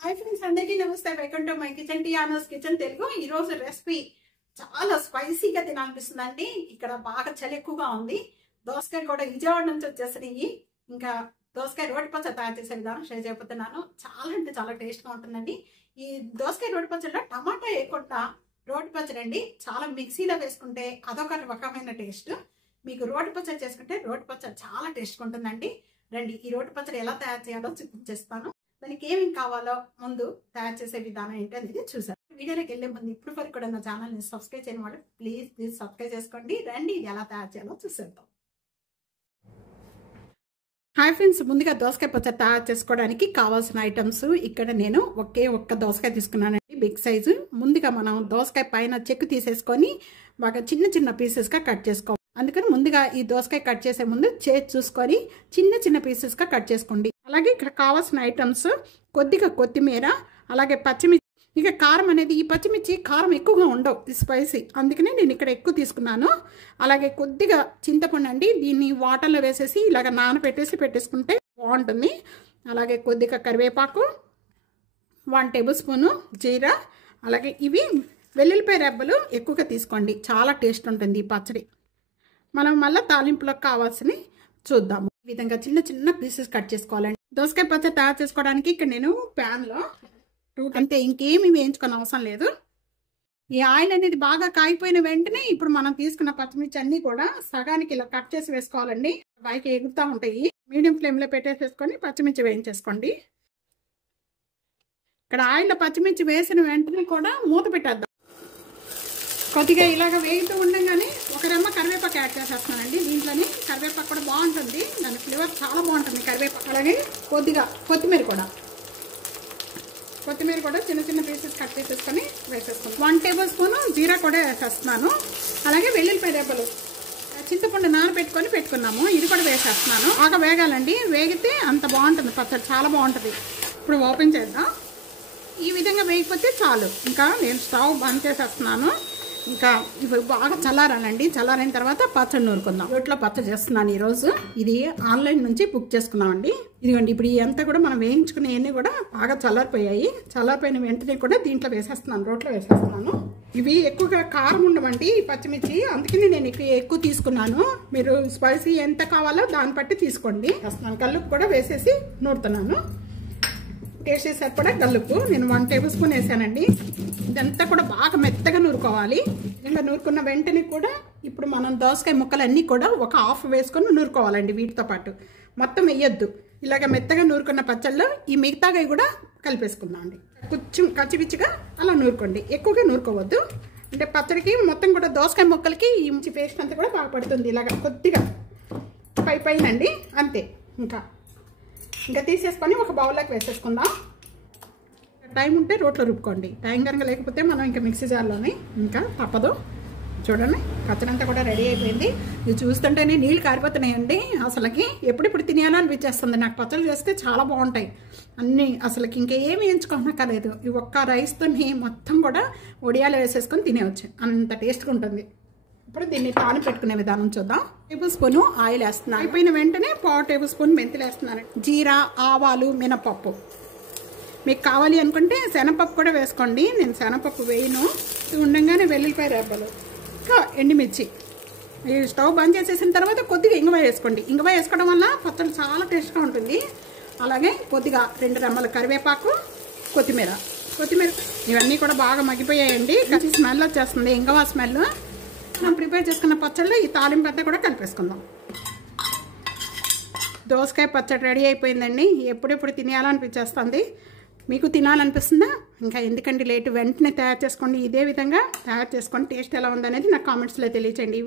हाय friends अंदरिकी नमस्ते welcome to my kitchen Tiana's kitchen Telugu. ఈ రోజు రెసిపీ చాలా స్పైసీగా తినాలనిపిస్తుందండి। ఇక్కడ బాగా చలి ఎక్కువగా ఉంది। దోసకాయ కూడా విజయవాడ నుంచి వచ్చేసినాయి। ఇంకా దోసకాయ రోటి పచ్చడి తయారు చేసే విధానం షేర్ చేయబోతున్నాను। చాలా అంటే చాలా టేస్ట్గా ఉంటుందండి। ఈ దోసకాయ రోటి పచ్చడిలో టమాటా వేయకుండా రోటి పచ్చడి అండి। చాలా మిక్సీలో వేసుకుంటే అదొక రకమైన టేస్ట్। మీకు రోటి పచ్చడి చేసుకుంటే రోటి పచ్చడి చాలా టేస్ట్గా ఉంటుందండి। రండి ఈ రోటి పచ్చడి ఎలా తయారు చేయాలో చూపించేస్తాను। దానికి ఏమేమి కావాలో ముందు తయారు చేసే విధానం ఏంటి అనేది చూసారు। వీడియోలోకి వెళ్ళే ముందు ఇప్పుడు వరకు కూడా నా ఛానల్ని సబ్స్క్రైబ్ చేయని వాళ్ళు ప్లీజ్ సబ్స్క్రైబ్ చేసుకోండి। రండి ఇది ఎలా తయారు చేయాలో చూసేద్దాం। హాయ్ ఫ్రెండ్స్, ముందుగా దోసకాయ పచ్చడి తయారు చేసుకోవడానికి కావాల్సిన ఐటమ్స్ ఇక్కడ నేను ఒక్క దోసకాయ తీసుకున్నానండి, బిగ్ సైజు। ముందుగా మనం దోసకాయ పైన చెక్కు తీసేసుకొని బాగా చిన్న చిన్న పీసెస్గా కట్ చేసుకోవాలి। అందుకని ముందుగా ఈ దోసకాయ కట్ చేసే ముందు చేసి చూసుకొని చిన్న చిన్న పీసెస్గా కట్ చేసుకోండి। అలాగే ఇక్కడ కావాల్సిన ఐటమ్స్ కొద్దిగా కొత్తిమీర, అలాగే పచ్చిమిర్చి। ఇక కారం అనేది ఈ పచ్చిమిర్చి కారం ఎక్కువగా ఉండవు, స్పైసీ, అందుకనే నేను ఇక్కడ ఎక్కువ తీసుకున్నాను। అలాగే కొద్దిగా చింతపండు అండి, దీన్ని వాటర్లో వేసేసి ఇలాగ పెట్టేసుకుంటే బాగుంటుంది। అలాగే కొద్దిగా కరివేపాకు, 1 టేబుల్ స్పూను జీరా, అలాగే ఇవి వెల్లుల్లిపాయ రెబ్బలు ఎక్కువగా తీసుకోండి, చాలా టేస్ట్ ఉంటుంది ఈ పచ్చడి। మనం మళ్ళీ తాలింపులోకి కావాల్సినవి చూద్దాము। ఈ విధంగా చిన్న చిన్న పీసెస్ కట్ చేసుకోవాలండి। దోసకాయ పచ్చడి తయారు చేసుకోవడానికి ఇక్కడ నేను ప్యాన్లో అంతే, ఇంకేమి వేయించుకొని అవసరం లేదు। ఈ ఆయిల్ అనేది బాగా కాగిపోయిన వెంటనే ఇప్పుడు మనం తీసుకున్న పచ్చిమిర్చి అన్ని కూడా సగానికి ఇలా కట్ చేసి వేసుకోవాలండి। పైకి ఎగురుతూ ఉంటాయి, మీడియం ఫ్లేమ్లో పెట్టేసేసుకొని పచ్చిమిర్చి వేయించేసుకోండి। ఇక్కడ ఆయిల్లో పచ్చిమిర్చి వేసిన వెంటనే కూడా మూత పెట్టేద్దాం। కొద్దిగా ఇలాగ వేగుతూ ఉండగానే ఒక రెమ్మ కరివేపాకు యాడ్ చేసేస్తున్నానండి। దీంట్లోని కరివేపాకు కూడా బాగుంటుంది, దాని ఫ్లేవర్ చాలా బాగుంటుంది కరివేపాకు। అలాగే కొద్దిగా కొత్తిమీర కూడా చిన్న చిన్న పీసెస్ కట్ చేసేసుకొని వేసేసుకుంటాం। 1 టేబుల్ స్పూన్ జీరా కూడా వేసేస్తున్నాను। అలాగే వెల్లుల్లిపాయ రెబ్బలు, చింతపండు పెట్టుకున్నాము, ఇది కూడా వేసేస్తున్నాను। బాగా వేగాలండి, వేగితే అంత బాగుంటుంది పచ్చడి, చాలా బాగుంటుంది। ఇప్పుడు ఓపెన్ చేద్దాం। ఈ విధంగా వేగిపోతే చాలు, ఇంకా నేను స్టవ్ బంద్ చేసేస్తున్నాను। ఇంకా ఇవి బాగా చల్లారాలండి, చల్లారైన తర్వాత పచ్చడి నూరుకుందాం। రోట్లో పచ్చడి చేస్తున్నాను ఈరోజు, ఇది ఆన్లైన్ నుంచి బుక్ చేసుకున్నామండి। ఇదిగోండి ఇప్పుడు ఇదంతా కూడా మనం వేయించుకునేవన్నీ కూడా బాగా చల్లారిపోయాయి। చల్లారిపోయిన వెంటనే కూడా దీంట్లో వేసేస్తున్నాను, రోట్లో వేసేస్తున్నాను। ఇవి ఎక్కువగా కారం ఉండవండి ఈ పచ్చిమిర్చి, అందుకని నేను ఎక్కువ తీసుకున్నాను। మీరు స్పైసీ ఎంత కావాలో దాన్ని బట్టి తీసుకోండి। కల్లుప్పు కూడా వేసేసి నూరుతున్నాను। టేస్ట్ సరిపడా కల్లుప్పు నేను 1 టేబుల్ స్పూన్ వేసానండి। ఇదంతా కూడా బాగా మెత్తగా నూరుకోవాలి। ఇలా నూరుకున్న వెంటనే కూడా ఇప్పుడు మనం దోసకాయ ముక్కలన్నీ కూడా ఒక హాఫ్ వేసుకొని నూరుకోవాలండి, వీటితో పాటు మొత్తం వేయొద్దు। ఇలాగ మెత్తగా నూరుకున్న పచ్చళ్ళు ఈ మిగతాగా కూడా కలిపేసుకుందాం అండి। కొంచెం కచ్చిపిచ్చిగా అలా నూరుకోండి, ఎక్కువగా నూరుకోవద్దు, అంటే పచ్చడికి మొత్తం కూడా దోసకాయ ముక్కలకి ఈ మంచి పేస్ట్ అంతా కూడా బాగా పడుతుంది। ఇలాగ కొద్దిగా పైనండి, అంతే। ఇంకా తీసేసుకొని ఒక బౌల్లోకి వేసేసుకుందాం। టైం ఉంటే రోట్లో రుబ్బుకోండి, టైం కనుక లేకపోతే మనం ఇంకా మిక్సీ జార్లోనే, ఇంకా తప్పదు। చూడండి పచ్చడి అంతా కూడా రెడీ అయిపోయింది। ఇది చూస్తుంటేనే నీళ్ళు కారిపోతున్నాయండి, అసలుకి ఎప్పుడెప్పుడు తినేయాలని అనిపించేస్తుంది నాకు। పచ్చడి చేస్తే చాలా బాగుంటాయి అన్నీ, అసలుకి ఇంకేమి ఎంచుకోనక్కర్లేదు। ఈ ఒక్క రైస్తో మొత్తం కూడా ఒడియాలు వేసేసుకొని తినేవచ్చు, అంత టేస్ట్గా ఉంటుంది। ఇప్పుడు దీన్ని తాను పెట్టుకునే విధానం చూద్దాం। టేబుల్ స్పూన్ ఆయిల్ వేస్తున్నాను, అయిపోయిన వెంటనే 1/4 టేబుల్ స్పూన్ మెంతులు వేస్తున్నాను। జీరా, ఆవాలు, మినపప్పు, మీకు కావాలి అనుకుంటే శనగపప్పు కూడా వేసుకోండి, నేను శనగపప్పు వేయను। ఉండగానే వెల్లుల్లిపాయ రెబ్బలు, ఇంకా ఎండుమిర్చి। ఈ స్టవ్ బంద్ చేసేసిన తర్వాత కొద్దిగా ఇంగువ వేసుకోండి, ఇంగువ వేసుకోవడం వల్ల పచ్చడి చాలా టేస్ట్గా ఉంటుంది। అలాగే కొద్దిగా 2 రెమ్మల కరివేపాకు, కొత్తిమీర ఇవన్నీ కూడా బాగా మగ్గిపోయాయండి, మంచి స్మెల్ వచ్చేస్తుంది, ఇంగువ స్మెల్। మనం ప్రిపేర్ చేసుకున్న పచ్చళ్ళు ఈ తాలింపు అంతా కూడా కలిపేసుకుందాం। దోసకాయ పచ్చడి రెడీ అయిపోయిందండి, ఎప్పుడెప్పుడు తినేయాలనిపించేస్తుంది। మీకు తినాలనిపిస్తుందా? ఇంకా ఎందుకంటే లేటు, వెంటనే తయారు చేసుకోండి, ఇదే విధంగా తయారు చేసుకోండి। టేస్ట్ ఎలా ఉందనేది నాకు కామెంట్స్లో తెలియచేయండి।